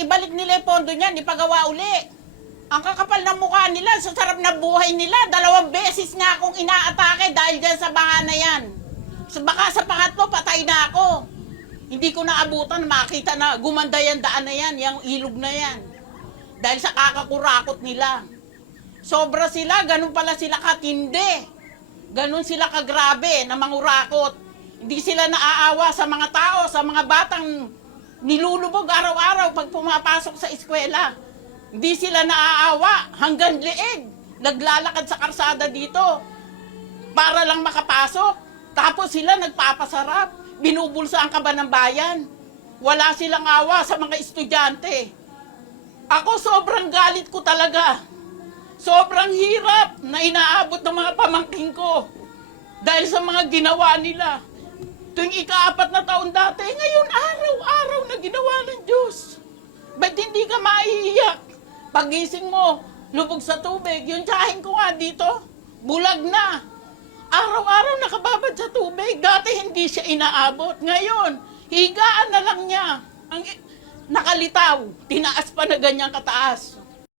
ibalik nila yung pondo niyan, ipagawa uli. Ang kakapal ng mukha nila, sa sarap na buhay nila, 2 beses nga akong inaatake dahil dyan sa banga na yan. Baka sa pangatlo, patay na ako. Hindi ko naabutan, makita na gumanda yan, daan na yan, yung ilog na yan. Dahil sa kakakurakot nila. Sobra sila, ganun pala sila katindi. Ganun sila kagrabe na mangurakot. Hindi sila naaawa sa mga tao, sa mga batang nilulubog araw-araw pag pumapasok sa eskwela. Hindi sila naaawa hanggang leeg. Naglalakad sa karsada dito para lang makapasok. Tapos sila nagpapasarap. Binubulsa ang kaba ng bayan. Wala silang awa sa mga estudyante. Ako sobrang galit ko talaga. Sobrang hirap na inaabot ng mga pamangking ko. Dahil sa mga ginawa nila. Tuwing ika-4 na taon dati, ngayon araw-araw na ginawa ng Diyos. Ba't hindi ka maiiyak? Pagising mo, lubog sa tubig. Yung tiyahin ko nga dito, bulag na. Araw-araw nakababad sa tubig. Dati hindi siya inaabot. Ngayon, higaan na lang niya. Ang nakalitaw, tinaas pa na ganyang kataas.